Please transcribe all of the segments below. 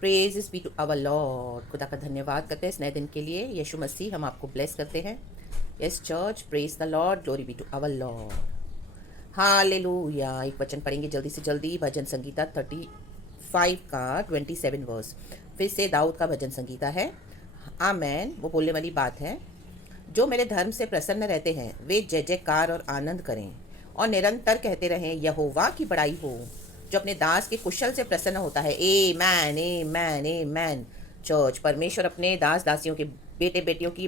Praise is be to our lord. खुदा का धन्यवाद करते हैं इस नए दिन के लिए। यीशु मसीह हम आपको ब्लेस करते हैं। Yes church, praise the lord, glory be to our lord. Hallelujah. एक वचन पढ़ेंगे जल्दी से जल्दी। भजन संगीता 35 का 27 वर्स। फिर से दाऊद का भजन संगीता है। आमेन। वो बोलने वाली बात है, जो मेरे धर्म से प्रसन्न रहते हैं वे जय जयकार और आनंद करें और निरंतर कहते रहें यहोवा की बड़ाई हो। जो अपने दास के कुशल से प्रसन्न होता है। A man a man a man. Church, परमेश्वर अपने दास दासियों के बेटे बेटियों की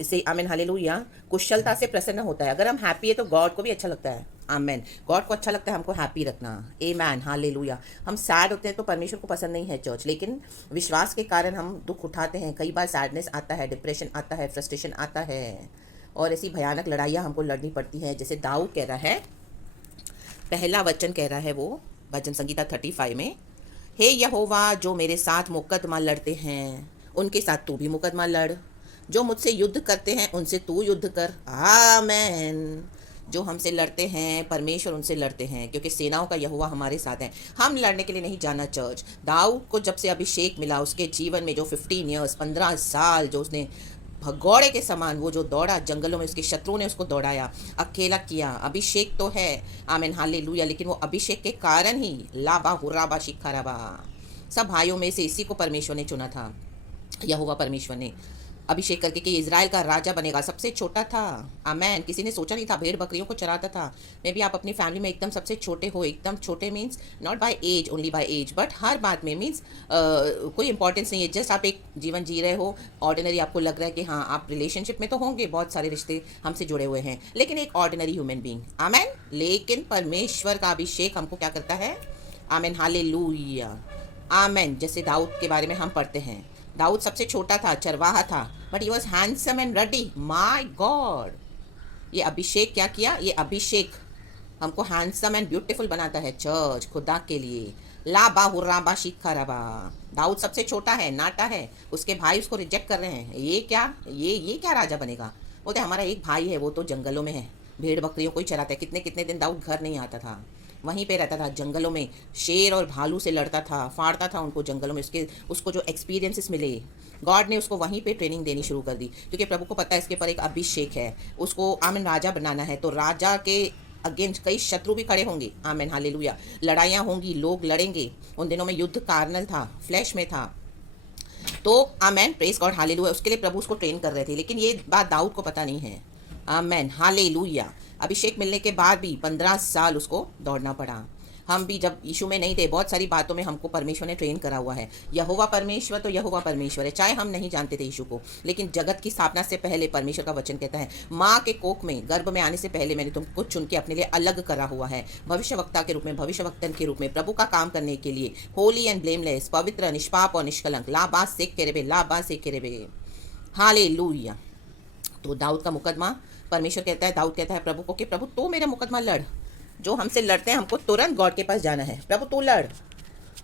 इसे आमेन हालेलुया कुशलता से प्रसन्न होता है। अगर हम हैप्पी है तो गॉड को भी अच्छा लगता है। आमेन। गॉड को अच्छा लगता है हमको हैप्पी रखना। A man hallelujah. हम सैड होते हैं तो परमेश्वर को पसंद नहीं है चर्च, लेकिन विश्वास के कारण हम दुख उठाते हैं। कई बार सैडनेस आता है, डिप्रेशन आता है, फ्रस्ट्रेशन आता है और ऐसी भयानक लड़ाइयाँ हमको लड़नी पड़ती हैं। जैसे दाऊद कह रहा है, पहला वचन कह रहा है वो भजन संगीता 35 में, हे यहोवा जो मेरे साथ मुकदमा लड़ते हैं उनके साथ तू भी मुकदमा लड़। जो मुझसे युद्ध करते हैं उनसे तू युद्ध कर। आमेन। जो हमसे लड़ते हैं परमेश्वर उनसे लड़ते हैं, क्योंकि सेनाओं का यहोवा हमारे साथ है। हम लड़ने के लिए नहीं जाना चर्च। दाऊद को जब से अभिषेक मिला उसके जीवन में, जो 15 ईयर्स 15 साल जो उसने भगौड़े के समान वो जो दौड़ा जंगलों में, उसके शत्रुओं ने उसको दौड़ाया, अकेला किया। अभिषेक तो है, आमेन हालेलुया, लेकिन वो अभिषेक के कारण ही लाबा हुराबा शिखाराबा सब भाइयों में से इसी को परमेश्वर ने चुना था। यहोवा परमेश्वर ने अभिषेक करके कि इज़राइल का राजा बनेगा। सबसे छोटा था। आमेन। किसी ने सोचा नहीं था, भेड़ बकरियों को चराता था। मे भी आप अपनी फैमिली में एकदम सबसे छोटे हो। एकदम छोटे means not by age, only by age, but हर बात में मीन्स कोई इंपॉर्टेंस नहीं है। जस्ट आप एक जीवन जी रहे हो ऑर्डिनरी। आपको लग रहा है कि हाँ आप रिलेशनशिप में तो होंगे, बहुत सारे रिश्ते हमसे जुड़े हुए हैं, लेकिन एक ऑर्डिनरी ह्यूमन बींग। आमेन। लेकिन परमेश्वर का अभिषेक हमको क्या करता है। Amen hallelujah. आमेन। जैसे दाऊद के बारे में हम पढ़ते हैं, दाऊद सबसे छोटा था, चरवाहा था, but he was handsome and ready. My God, ये अभिषेक क्या किया। ये अभिषेक हमको हैंडसम एंड ब्यूटीफुल बनाता है चर्च, खुदा के लिए। लाबा हुर्राबा शिखाराबा। दाऊद सबसे छोटा है, नाटा है, उसके भाई उसको रिजेक्ट कर रहे हैं। ये क्या राजा बनेगा। बोलते हमारा एक भाई है, वो तो जंगलों में है, भेड़ बकरियों को ही चराता है। कितने कितने दिन दाऊद घर नहीं आता था, वहीं पे रहता था जंगलों में, शेर और भालू से लड़ता था, फाड़ता था उनको जंगलों में। उसको जो एक्सपीरियंसेस मिले, गॉड ने उसको वहीं पे ट्रेनिंग देनी शुरू कर दी, क्योंकि प्रभु को पता है इसके पर एक अभिषेक है, उसको आमिन राजा बनाना है। तो राजा के अगेंस्ट कई शत्रु भी खड़े होंगे। आमिन हालेलुया। लड़ाइयाँ होंगी, लोग लड़ेंगे। उन दिनों में युद्ध कार्नल था, फ्लैश में था। तो आमेन, प्रेस गॉड हालेलुया। उसके लिए प्रभु उसको ट्रेन कर रहे थे, लेकिन ये बात दाऊद को पता नहीं है। Amen hallelujah. अभिषेक मिलने के बाद भी 15 साल उसको दौड़ना पड़ा। हम भी जब यीशु में नहीं थे, बहुत सारी बातों में हमको परमेश्वर ने ट्रेन करा हुआ है। यहोवा परमेश्वर तो यहोवा परमेश्वर है, चाहे हम नहीं जानते थे यीशु को, लेकिन जगत की स्थापना से पहले परमेश्वर का वचन कहता है, माँ के कोख में गर्भ में आने से पहले मैंने तुमको चुन के अपने लिए अलग करा हुआ है, भविष्यवक्ता के रूप में, भविष्यवक्तन के रूप में, प्रभु का काम करने के लिए। होली एंड ब्लेमलेस, पवित्र, निष्पाप और निष्कलंक। लाबास से केरेबे, लाबास से केरेबे। हालेलुया। तो दाऊद का मुकदमा, परमेश्वर कहता है, दाऊद कहता है प्रभु को कि प्रभु तो मेरा मुकदमा लड़। जो हमसे लड़ते हैं हमको तुरंत गॉड के पास जाना है। प्रभु तू लड़,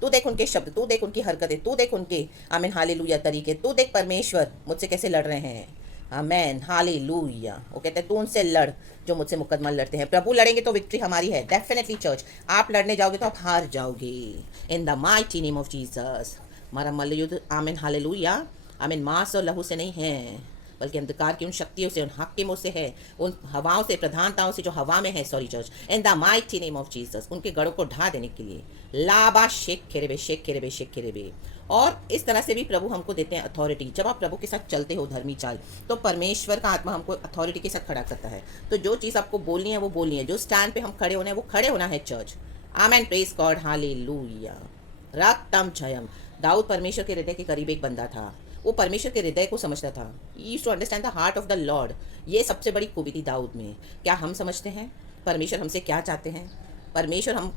तू देख उनके शब्द, तू देख उनकी हरकतें, तू देख उनके आमीन हालेलुया तरीके, तू देख परमेश्वर मुझसे कैसे लड़ रहे हैं। आमीन हालेलुया। वो कहते हैं तू उनसे लड़ जो मुझसे मुकदमा लड़ते हैं। प्रभु लड़ेंगे तो विक्ट्री हमारी है, डेफिनेटली चर्च। आप लड़ने जाओगे तो आप हार जाओगे, इन the mighty name of Jesus. हमारा मल्लयुद्ध आमीन हालेलुया आमीन मांस और लहू से नहीं है, बल्कि अंधकार की उन शक्तियों से, उन हाकिमों से है, उन हवाओं से, प्रधानताओं से जो हवा में है। Sorry church, in the mighty name of Jesus. उनके गढ़ों को ढा देने के लिए। लाबा शेख खेरेबे, शेख खेरेबे, शेख खेरेबे। और इस तरह से भी प्रभु हमको देते हैं अथॉरिटी। जब आप प्रभु के साथ चलते हो धर्मी चाल, तो परमेश्वर का आत्मा हमको अथॉरिटी के साथ खड़ा करता है। तो जो चीज़ आपको बोलनी है वो बोलनी है, जो स्टैंड पे हम खड़े होना है वो खड़े होना है church. Amen, praise God hallelujah. रक्तम Jayam. Dawood परमेश्वर के हृदय के करीब एक बंदा था। वो परमेश्वर के हृदय को समझता था। Used to understand the heart of the lord. ये सबसे बड़ी खूबी थी दाऊद में। क्या हम समझते हैं परमेश्वर हमसे क्या चाहते हैं। परमेश्वर हम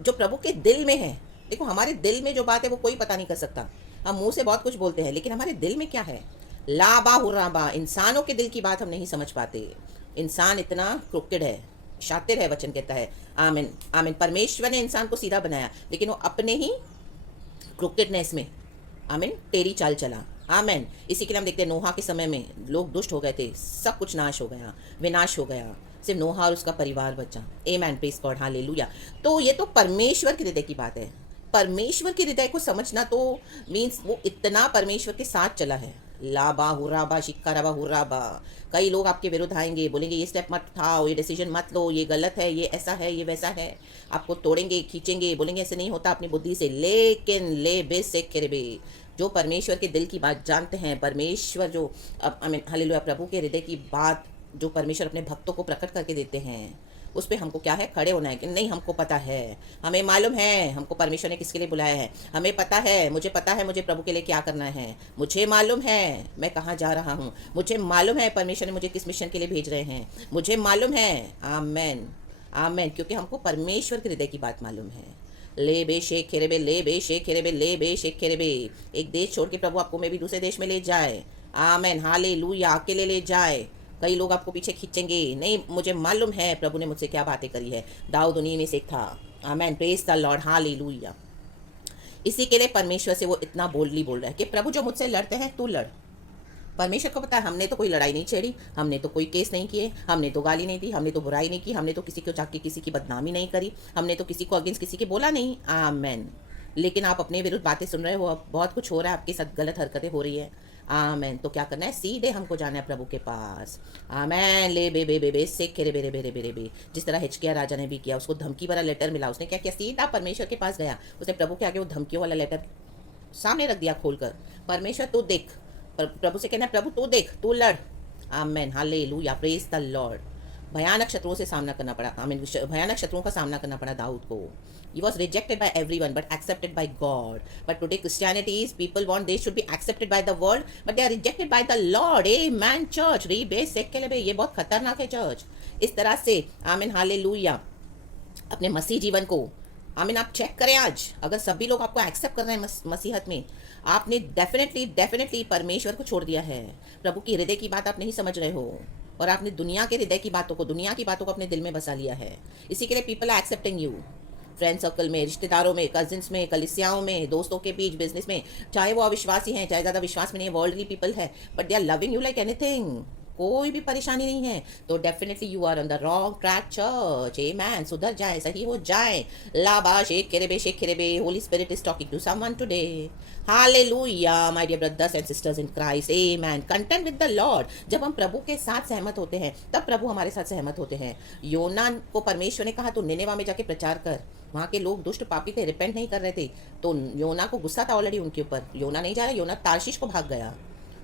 जो प्रभु के दिल में है। देखो हमारे दिल में जो बात है वो कोई पता नहीं कर सकता। हम मुंह से बहुत कुछ बोलते हैं, लेकिन हमारे दिल में क्या है। लाबा हुर्राबा। इंसानों के दिल की बात हम नहीं समझ पाते। इंसान इतना क्रुकेड है, शातिर है, वचन कहता है। आमिन आमिन। परमेश्वर ने इंसान को सीधा बनाया, लेकिन वो अपने ही क्रुकेडनेस में आमिन टेढ़ी चाल चला। आमेन। इसी के लिए हम देखते हैं नोहा के समय में लोग दुष्ट हो गए थे, सब कुछ नाश हो गया, विनाश हो गया, सिर्फ नोहा और उसका परिवार बचा। आमेन, प्रेज गॉड हालेलुया। तो ये तो परमेश्वर के हृदय की बात है। परमेश्वर के हृदय को समझना तो मीन्स वो इतना परमेश्वर के साथ चला है। लाबा हुराबा शिक्काराबा हुराबा। कई लोग आपके विरुद्ध आएंगे, बोलेंगे ये स्टेप मत उठाओ, ये डिसीजन मत लो, ये गलत है, ये ऐसा है, ये वैसा है। आपको तोड़ेंगे, खींचेंगे, बोलेंगे ऐसे नहीं होता अपनी बुद्धि से। लेकिन ले बे से किरबे, जो परमेश्वर के दिल की बात जानते हैं, परमेश्वर जो आई मीन हालेलुया, प्रभु के हृदय की बात जो परमेश्वर अपने भक्तों को प्रकट करके देते हैं, उस पर हमको क्या है, खड़े होना है कि नहीं हमको पता है, हमें मालूम है हमको परमेश्वर ने किसके लिए बुलाया है, हमें पता है मुझे प्रभु के लिए क्या करना है, मुझे मालूम है मैं कहाँ जा रहा हूँ, मुझे मालूम है परमेश्वर ने मुझे किस मिशन के लिए भेज रहे हैं, मुझे मालूम है। आमेन आमेन, क्योंकि हमको परमेश्वर के हृदय की बात मालूम है। ले बे शेख खेरेबे, ले बे शेख खेरेबे, ले बे शेख खेरेबे। एक देश छोड़ के प्रभु आपको मैं भी दूसरे देश में ले जाए। आमेन हालेलुया, अकेले ले जाए। कई लोग आपको पीछे खींचेंगे, नहीं मुझे मालूम है प्रभु ने मुझसे क्या बातें करी है। दाऊद उन्हीं में से एक था। आमेन, प्रेज द लॉर्ड, हालेलुया। इसी के लिए परमेश्वर से वो इतना बोल्डली बोल रहा है कि प्रभु जो मुझसे लड़ते हैं तू लड़। परमेश्वर को पता है हमने तो कोई लड़ाई नहीं छेड़ी, हमने तो कोई केस नहीं किए, हमने तो गाली नहीं दी, हमने तो बुराई नहीं की, हमने तो किसी को जाके किसी की बदनामी नहीं करी, हमने तो किसी को अगेंस्ट किसी के बोला नहीं। आमेन। लेकिन आप अपने विरुद्ध बातें सुन रहे हो, अब बहुत कुछ हो रहा है, आपके साथ गलत हरकतें हो रही है। आमेन। तो क्या करना है, सीधे हमको जाना है प्रभु के पास। आमेन। ले बे बे बे बे से खेरे बेरे बेरे बेरे बे, जिस तरह हिचकिया राजा ने भी किया, उसको धमकी वाला लेटर मिला, उसने क्या किया, सीधा परमेश्वर के पास गया, उसने प्रभु के आगे वो धमकियों वाला लेटर सामने रख दिया खोलकर। परमेश्वर तू देख, प्रभु से कहना है प्रभु तू देख, तू लड़। आमेन हालेलुया, प्रेज द लॉर्ड। भयानक शत्रुओं से सामना करना पड़ा, आमीन, भयानक शत्रुओं का सामना करना पड़ा दाऊद को। He was rejected by everyone but accepted by God. But today Christianity is people want they should be accepted by the world but they are rejected by the Lord. Amen church. रीबे सेकेलेबे, ये बहुत खतरनाक है church. इस तरह से आमीन hallelujah अपने मसीह जीवन को आमीन आप चेक करें। आज अगर सभी लोग आपको एक्सेप्ट कर रहे हैं मसीहत में, आपने डेफिनेटली परमेश्वर को छोड़ दिया है। प्रभु की हृदय की बात आप नहीं समझ रहे हो और आपने दुनिया के हृदय की बातों को अपने दिल में बसा लिया है। इसी के लिए people are accepting you, friend circle में, रिश्तेदारों में, कजिन्स में, कलिसियाओं में, दोस्तों के बीच, बिजनेस में, चाहे वो अविश्वासी हैं, चाहे ज़्यादा विश्वास में नहीं है, वर्ल्डली पीपल है, but they are loving you like anything. कोई भी परेशानी नहीं है, तो definitely you are on the wrong track church. Amen. सुधर जाए, सही हो जाए। लाबा शेख केरेबे, Holy Spirit is talking to someone today. Hallelujah my dear brothers and sisters in Christ. Amen. Content with the Lord. जब हम प्रभु के साथ सहमत होते हैं तब प्रभु हमारे साथ सहमत होते हैं। योना को परमेश्वर ने कहा तू निनेवा में जाके प्रचार कर। वहाँ के लोग दुष्ट पापी थे, रिपेंट नहीं कर रहे थे, तो योना को गुस्सा था ऑलरेडी उनके ऊपर। योना नहीं जा रहा, योना तार्शीश को भाग गया।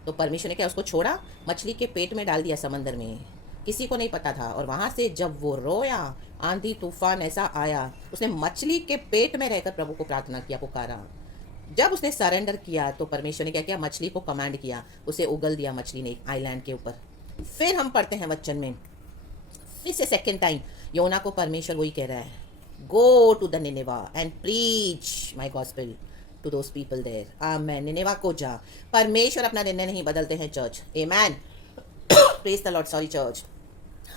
तो परमेश्वर ने क्या, उसको छोड़ा, मछली के पेट में डाल दिया समंदर में, किसी को नहीं पता था। और वहाँ से जब वो रोया, आंधी तूफान ऐसा आया, उसने मछली के पेट में रहकर प्रभु को प्रार्थना किया, पुकारा। जब उसने सरेंडर किया तो परमेश्वर ने क्या किया, मछली को कमांड किया, उसे उगल दिया मछली ने आइलैंड के ऊपर। फिर हम पढ़ते हैं वचन में, फिर से सेकेंड टाइम योना को परमेश्वर वही कह रहा है, go to the Nineveh and preach my gospel to those people there. Amen. Nineveh को जा। परमेश्वर अपना निर्णय नहीं बदलते हैं church. Amen. Praise the Lord. Sorry church,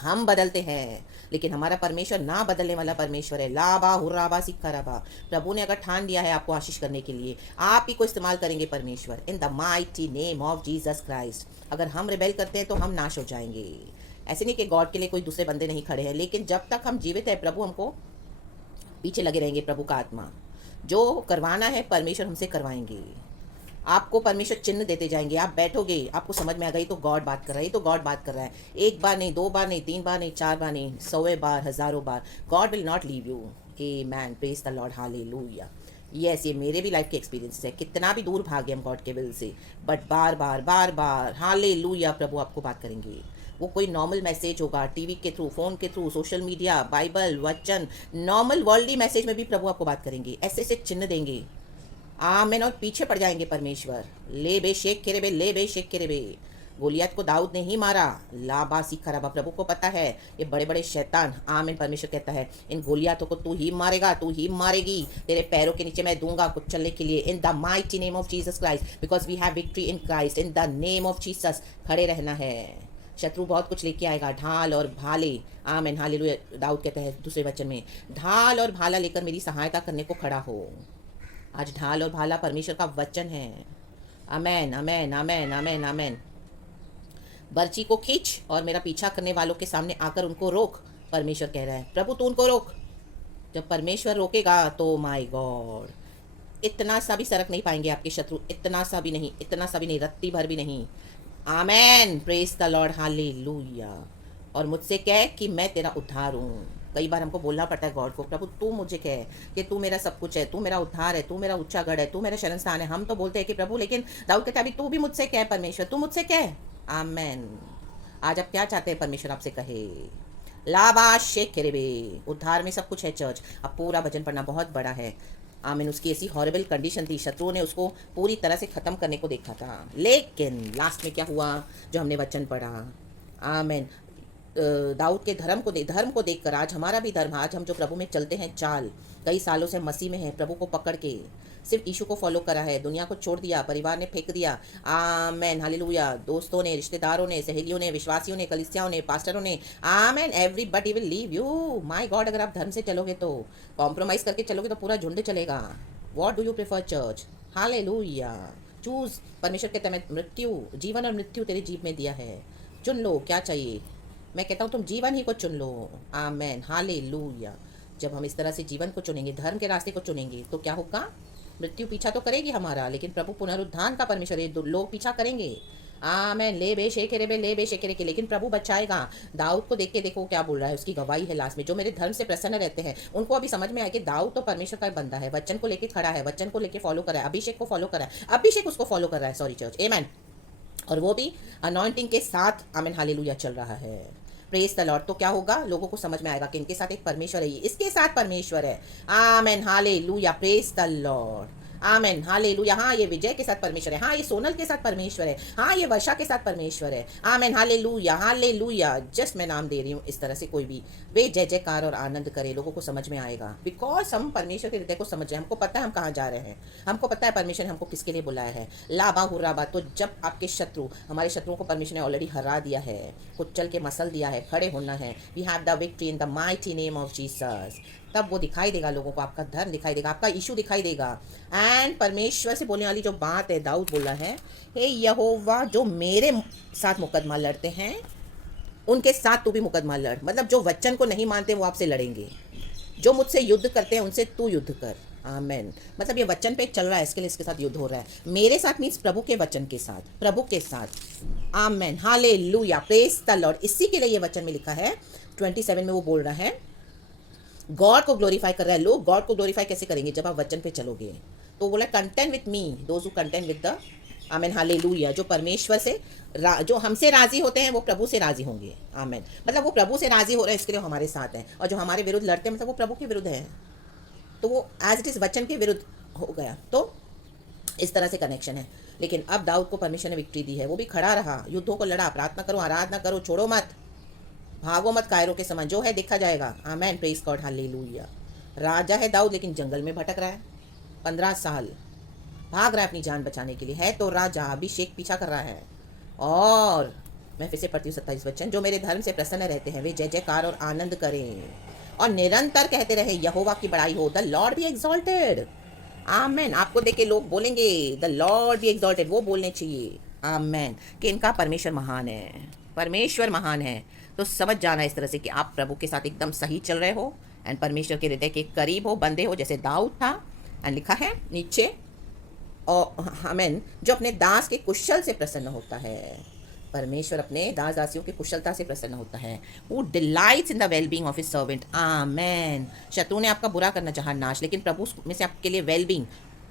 हम बदलते हैं लेकिन हमारा परमेश्वर ना बदलने वाला परमेश्वर है। लाबा हुर्राबा सिक्काराबा। प्रभु ने अगर ठान दिया है आपको आशीष करने के लिए, आप ही को इस्तेमाल करेंगे परमेश्वर। इन the mighty name of Jesus Christ. अगर हम रिबेल करते हैं तो हम नाश हो जाएंगे। ऐसे नहीं कि गॉड के लिए कोई दूसरे बंदे नहीं खड़े हैं, लेकिन जब तक हम जीवित है प्रभु हमको पीछे लगे रहेंगे। प्रभु का आत्मा जो करवाना है परमेश्वर हमसे करवाएंगे। आपको परमेश्वर चिन्ह देते जाएंगे, आप बैठोगे, आपको समझ में आ गई तो गॉड बात कर रहा है, तो गॉड बात कर रहा है। एक बार नहीं, दो बार नहीं, तीन बार नहीं, चार बार नहीं, 100 बार, हजारों बार, God will not leave you. Amen. Praise the Lord. Hallelujah. Yes, ये मेरे भी लाइफ के एक्सपीरियंस है। कितना भी दूर भागे हम गॉड के will say, but bar bar hallelujah प्रभु आपको बात करेंगे। वो कोई नॉर्मल मैसेज होगा, टीवी के थ्रू, फ़ोन के थ्रू, सोशल मीडिया, बाइबल, वचन, नॉर्मल वर्ल्डली मैसेज में भी प्रभु आपको बात करेंगे, ऐसे ऐसे चिन्ह देंगे। आमेन। और पीछे पड़ जाएंगे परमेश्वर। ले बे शेख केरेबे, ले बे शेख केरेबे। गोलियत को दाऊद ने ही मारा। लाबा सिखराबा। प्रभु को पता है ये बड़े बड़े शैतान, आमीन, परमेश्वर कहता है इन गोलियातों को तू ही मारेगा, तू ही मारेगी, तेरे पैरों के नीचे मैं दूंगा कुछ चलने के लिए। In the mighty name of Jesus Christ, because we have victory in Christ. In the name of Jesus खड़े रहना है। शत्रु बहुत कुछ लेके आएगा, ढाल और भाले। आमीन हालेलुया। दाऊद कहते हैं दूसरे वचन में, ढाल और भाला लेकर मेरी सहायता करने को खड़ा हो। आज ढाल और भाला परमेश्वर का वचन है। आमेन आमेन आमेन आमेन आमेन। बर्ची को खींच और मेरा पीछा करने वालों के सामने आकर उनको रोक। परमेश्वर कह रहा है प्रभु तू उनको रोक। जब परमेश्वर रोकेगा तो माय गॉड इतना सा भी सरक नहीं पाएंगे आपके शत्रु, इतना सा भी नहीं, इतना सा भी नहीं, रत्ती भर भी नहीं। आमेन, प्रेज द लॉर्ड, हालेलुया। और मुझसे कह कि मैं तेरा उद्धार हूँ। कई बार हमको बोलना पड़ता है गॉड को, प्रभु तू मुझे कह कि तू मेरा सब कुछ है, तू मेरा उद्धार है, तू मेरा ऊंचा गढ़ है, तू मेरा शरण स्थान है। हम तो बोलते हैं कि प्रभु, लेकिन दाऊद कहता है अभी तू भी मुझसे कह परमेश्वर, तू मुझसे कह। आमेन। आज आप क्या चाहते हैं परमेश्वर आपसे कहे? लाबाशे केरेबे, उद्धार में सब कुछ है चर्च। अब पूरा भजन पढ़ना बहुत बड़ा है। आमीन। उसकी ऐसी हॉरिबल कंडीशन थी, शत्रुओं ने उसको पूरी तरह से ख़त्म करने को देखा था, लेकिन लास्ट में क्या हुआ जो हमने वचन पढ़ा। आमीन। दाऊद के धर्म को देखकर आज हमारा भी धर्म, आज हम जो प्रभु में चलते हैं चाल, कई सालों से मसीह में है, प्रभु को पकड़ के सिर्फ यीशु को फॉलो करा है, दुनिया को छोड़ दिया, परिवार ने फेंक दिया। आमेन, हालेलुया। दोस्तों ने, रिश्तेदारों ने, सहेलियों ने, विश्वासियों ने, कलीसियाओं ने, पास्टरों ने, amen, everybody will leave you. My God, अगर आप धर्म से चलोगे तो, कॉम्प्रोमाइज़ करके चलोगे तो पूरा झुंड चलेगा। What do you prefer church? Hallelujah. Choose. परमेश्वर कहता है मृत्यु, जीवन और मृत्यु तेरी जीभ में दिया है, चुन लो क्या चाहिए। मैं कहता हूँ तुम जीवन ही को चुन लो। आमेन, हालेलुया। जब हम इस तरह से जीवन को चुनेंगे, धर्म के रास्ते को चुनेंगे, तो क्या होगा? मृत्यु पीछा तो करेगी हमारा, लेकिन प्रभु पुनरुत्थान का परमेश्वर है, लोग पीछा करेंगे। आमेन, ले बे शेखरे बे, ले बे शेखरे के, लेकिन प्रभु बचाएगा। दाऊद को देख के देखो क्या बोल रहा है, उसकी गवाही है लास्ट में, जो मेरे धर्म से प्रसन्न रहते हैं। उनको अभी समझ में आया कि दाऊद तो परमेश्वर का बंदा है, वचन को लेके खड़ा है, वचन को लेके फॉलो कर रहा है, अभिषेक को फॉलो कर रहा है, अभिषेक उसको फॉलो कर रहा है, सॉरी चर्च, आमेन। और वो भी अनॉइंटिंग के साथ, आमेन, हालेलुया, चल रहा है। Praise the Lord. तो क्या होगा? लोगों को समझ में आएगा कि इनके साथ एक परमेश्वर है, इसके साथ परमेश्वर है। Amen, hallelujah, praise the Lord. Amen, hallelujah. हाँ, ये विजय के साथ परमेश्वर है, हाँ ये सोनल के साथ परमेश्वर है, हाँ ये वर्षा के साथ परमेश्वर है। Amen, hallelujah, hallelujah. जस्ट मैं नाम दे रही हूँ इस तरह से, कोई भी वे जय जयकार और आनंद करे, लोगों को समझ में आएगा, बिकॉज हम परमेश्वर के हृदय को समझ रहे हैं, हमको पता है हम कहाँ जा रहे हैं, हमको पता है परमेश्वर ने हमको किसके लिए बुलाया है। लाबा हुर्राबा। तो जब आपके शत्रु, हमारे शत्रुओं को परमेश्वर ने ऑलरेडी हरा दिया है, कुचल के मसल दिया है, खड़े होना है। We have the victory in the mighty name of Jesus. तब वो दिखाई देगा लोगों को, आपका धर्म दिखाई देगा, आपका इशू दिखाई देगा। एंड परमेश्वर से बोलने वाली जो बात है, दाऊद बोला है, हे यहोवा, जो मेरे साथ मुकदमा लड़ते हैं उनके साथ तू भी मुकदमा लड़। मतलब जो वचन को नहीं मानते वो आपसे लड़ेंगे, जो मुझसे युद्ध करते हैं उनसे तू युद्ध कर। आमेन। मतलब ये वचन पे चल रहा है, इसके लिए इसके साथ युद्ध हो रहा है। मेरे साथ मीन्स प्रभु के वचन के साथ, प्रभु के साथ। आमेन, हालेलुया, प्रेज द लॉर्ड। इसी के लिए ये वचन में लिखा है 27 में, वो बोल रहा है गॉड को ग्लोरीफाई कर रहा है। लोग गॉड को ग्लोरीफाई कैसे करेंगे? जब आप वचन पे चलोगे। तो बोला content with me those who content with the, amen, hallelujah. जो परमेश्वर से जो हमसे राजी होते हैं वो प्रभु से राजी होंगे। आमेन। मतलब वो प्रभु से राजी हो रहे हैं, इसके लिए हमारे साथ हैं। और जो हमारे विरुद्ध लड़ते हैं, मतलब वो प्रभु के विरुद्ध है, तो वो एज इट इज़ वचन के विरुद्ध हो गया। तो इस तरह से कनेक्शन है। लेकिन अब दाऊद को परमेश्वर ने विक्ट्री दी है, वो भी खड़ा रहा, युद्धों को लड़ा, प्रार्थना करो, आराधना करो, छोड़ो मत, भागो मत कायरों के समान, जो है देखा जाएगा। आमेन, प्रेज गॉड, हालेलुया। राजा है दाऊद, लेकिन जंगल में भटक रहा है 15 साल, भाग रहा है अपनी जान बचाने के लिए। है तो राजा, अभिषेक पीछा कर रहा है। और मैं फिर से पढ़ती हूँ 27 वचन, जो मेरे धर्म से प्रसन्न रहते हैं वे जय जयकार और आनंद करें और निरंतर कहते रहे यहोवा की बड़ाई हो, द लॉर्ड बी एक्सॉल्टेड। आमेन। आपको देख के लोग बोलेंगे द लॉर्ड बी एक्सॉल्टेड, वो बोलने चाहिए आमेन कि इनका परमेश्वर महान है, परमेश्वर महान है। तो समझ जाना इस तरह से कि आप प्रभु के साथ एकदम सही चल रहे हो एंड परमेश्वर के हृदय के करीब हो, बंदे हो, जैसे दाऊद था। एंड लिखा है नीचे, और आमेन, जो अपने दास के कुशल से प्रसन्न होता है। परमेश्वर अपने दास दासियों की कुशलता से प्रसन्न होता है। वो delights in the wellbeing of his servant. Amen. शत्रु ने आपका बुरा करना चाहा, नाश, लेकिन प्रभु में से आपके लिए वेलबींग,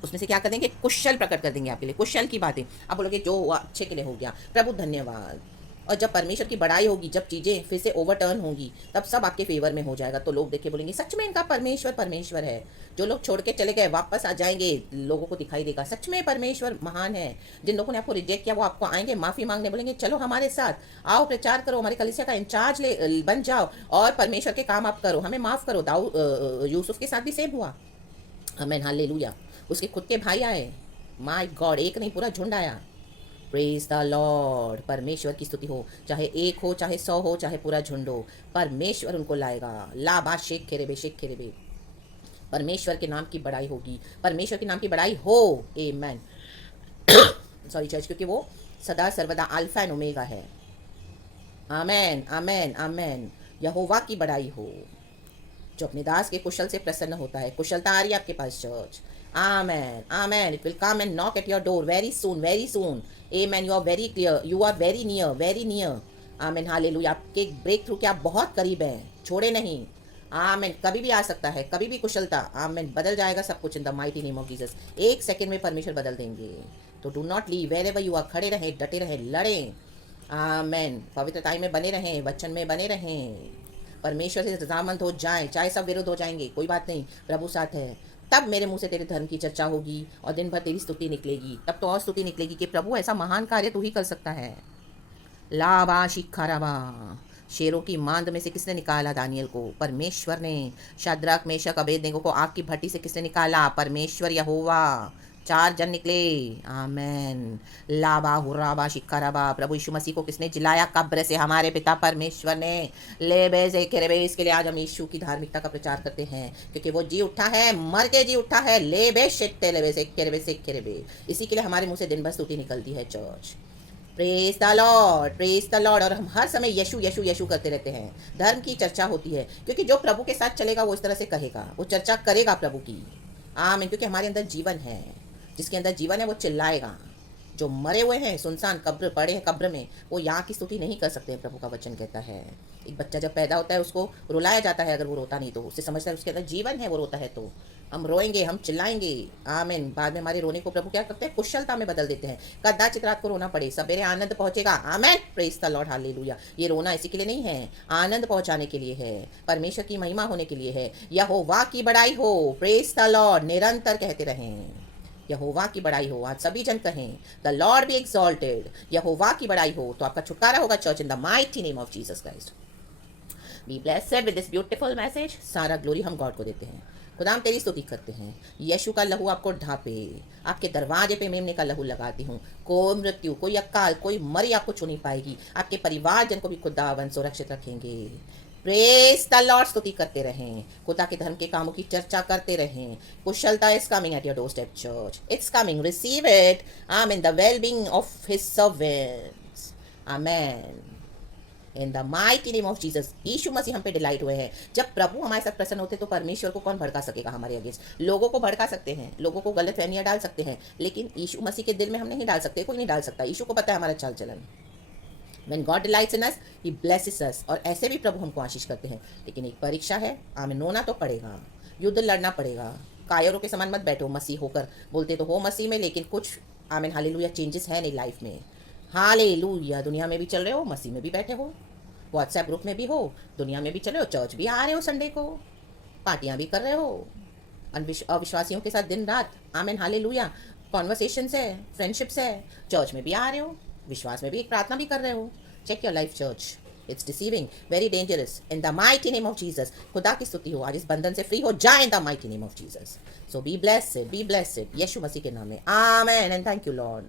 उसमें से क्या कर देंगे? कुशल प्रकट कर देंगे आपके लिए, कुशल की बातें। आप बोलोगे जो हुआ अच्छे के लिए हो गया, प्रभु धन्यवाद। और जब परमेश्वर की बड़ाई होगी, जब चीज़ें फिर से ओवरटर्न होंगी, तब सब आपके फेवर में हो जाएगा। तो लोग देख के बोलेंगे सच में इनका परमेश्वर परमेश्वर है। जो लोग छोड़ के चले गए वापस आ जाएंगे, लोगों को दिखाई देगा सच में परमेश्वर महान है। जिन लोगों ने आपको रिजेक्ट किया वो आपको आएंगे माफ़ी मांगने, बोलेंगे चलो हमारे साथ आओ, प्रचार करो, हमारी कलीसिया का इंचार्ज ले बन जाओ और परमेश्वर के काम आप करो, हमें माफ़ करो। यूसुफ के साथ भी सेम हुआ। आमीन, हालेलुया। उसके खुद के भाई आए, माय गॉड, एक नहीं पूरा झुंड आया। Praise the Lord. परमेश्वर की स्तुति हो, चाहे एक हो, चाहे 100 हो, चाहे पूरा झुंड हो, परमेश्वर उनको लाएगा। लाबा शेख खेरेबे, शेख खेरेबे। परमेश्वर के नाम की बड़ाई होगी, परमेश्वर के नाम की बड़ाई हो। आमेन। सॉरी चर्च, क्योंकि वो सदा सर्वदा अल्फा एंड ओमेगा है। आमेन, आमेन, आमेन। यहोवा की बड़ाई हो, जो अपने दास के कुशल से प्रसन्न होता है। कुशलता आ रही है आपके पास church. Amen. Amen. It will come and knock at your door very soon, very soon. Amen. You are very clear. You are very near, very near. Amen. Hallelujah. आपके ब्रेक थ्रू के आप बहुत करीब हैं. छोड़े नहीं. आमेन. कभी भी आ सकता है, कभी भी कुशलता. आमेन. बदल जाएगा सब कुछ in the mighty name of Jesus. एक सेकंड में परमेश्वर बदल देंगे. तो do not leave. Wherever you are, खड़े रहें, डटे रहें, लड़ें. आमेन. पवित्रताई में बने रहें, वचन में बने रहें. परमेश्वर से रजामंद हो जाएं, चाहे सब विरुद्ध हो जाएंगे, कोई बात नहीं, प्रभु साथ है. तब मेरे मुंह से तेरे धर्म की चर्चा होगी और दिन भर तेरी स्तुति निकलेगी. तब तो और स्तुति निकलेगी कि प्रभु ऐसा महान कार्य तू ही कर सकता है. लाबा शिखाराबा. शेरों की मांद में से किसने निकाला दानियल को? परमेश्वर ने. शाद्राक मेशक अबेदनेगो को आग की भट्टी से किसने निकाला? परमेश्वर यहोवा. 4 जन निकले. आमेन. लाबा हुराबा शिखाराबा. प्रभु यीशु मसीह को किसने जिलाया कब्र से? हमारे पिता परमेश्वर ने. लेबे से केरेबे. इसके लिए आज हम यीशु की धार्मिकता का प्रचार करते हैं, क्योंकि वो जी उठा है, मर के जी उठा है. लेबे शिट्टे लेबे से केरेबे. इसी के लिए हमारे मुंह से दिन भर स्तुति निकलती है. Church, praise the Lord, praise the Lord. और हम हर समय यीशु यीशु यीशु करते रहते हैं. धर्म की चर्चा होती है, क्योंकि जो प्रभु के साथ चलेगा वो इस तरह से कहेगा, वो चर्चा करेगा प्रभु की. आमीन. क्योंकि हमारे अंदर जीवन है. जिसके अंदर जीवन है वो चिल्लाएगा. जो मरे हुए हैं, सुनसान कब्र पड़े हैं कब्र में, वो यहाँ की स्तुति नहीं कर सकते हैं. प्रभु का वचन कहता है एक बच्चा जब पैदा होता है उसको रुलाया जाता है. अगर वो रोता नहीं तो उससे समझता है उसके अंदर जीवन है. वो रोता है तो हम रोएंगे, हम चिल्लाएंगे. आमीन. बाद में हमारे रोने को प्रभु क्या करते हैं? कुशलता में बदल देते हैं. कदाचित रात को रोना पड़े, सवेरे आनंद पहुंचेगा. आमीन. Praise the Lord. हालेलुया. ये रोना इसी के लिए नहीं है, आनंद पहुंचाने के लिए है, परमेश्वर की महिमा होने के लिए है. यहोवा की बड़ाई हो. Praise the Lord. निरंतर कहते रहें यहोवा की बड़ाई हो. आज सभी जन कहें द लॉर्ड बी एक्सॉल्टेड. यहोवा की बड़ाई हो तो आपका छुटकारा होगा. Church, in the mighty name of Jesus Christ. Be blessed with this beautiful message. सारा ग्लोरी हम गॉड को देते हैं. खुदा हम तेरी स्तुति करते हैं. यीशु का लहू आपको ढांपे. आपके दरवाजे पे मेमने का लहू लगाती हूँ. कोई मृत्यु, कोई अकाल, कोई मरी आपको छू नहीं पाएगी. आपके परिवारजन को भी खुदावन सुरक्षित रखेंगे. Praise the Lord. स्तुति करते रहें, खुदा के धर्म के कामों की चर्चा करते रहें. कुशलता is coming at your doorstep. Church, it's coming. Receive it. Amen. The wellbeing of his servants. Amen. In the mighty name of Jesus. यीशु मसीह हम पे डिलाइट हुए हैं. जब प्रभु हमारे साथ प्रसन्न होते तो परमेश्वर को कौन भड़का सकेगा हमारे अगेंस्ट? लोगों को भड़का सकते हैं, लोगों को गलत फहमियां डाल सकते हैं, लेकिन यीशु मसीह के दिल में हम नहीं डाल सकते. कोई नहीं डाल सकता. यीशु को पता है हमारा चाल चलन. When God delights in us, He blesses us. और ऐसे भी प्रभु हमको आशीष करते हैं. लेकिन एक परीक्षा है. आमीन. रोना तो पड़ेगा, युद्ध लड़ना पड़ेगा. कायरों के समान मत बैठो मसीह होकर. बोलते तो हो मसीह में, लेकिन कुछ आमीन हालेलुया चेंजेस है नहीं लाइफ में. हालेलुया. दुनिया में भी चल रहे हो, मसीह में भी बैठे हो, व्हाट्सएप ग्रुप में भी हो, दुनिया में भी चले हो, चर्च भी आ रहे हो, संडे को पार्टियां भी कर रहे हो, अविश्वासियों के साथ दिन रात. आमीन हालेलुया. कॉन्वर्सेशंस है, फ्रेंडशिप्स है, चर्च में भी आ रहे हो, विश्वास में भी एक प्रार्थना भी कर रहे हो. Check your life church. It's deceiving, very dangerous. In the mighty name of Jesus. खुदा की स्तुति हो. आज इस बंधन से फ्री हो जाए in the mighty name of Jesus. So be blessed, be blessed. यीशु मसीह के नाम में. Amen and thank you Lord.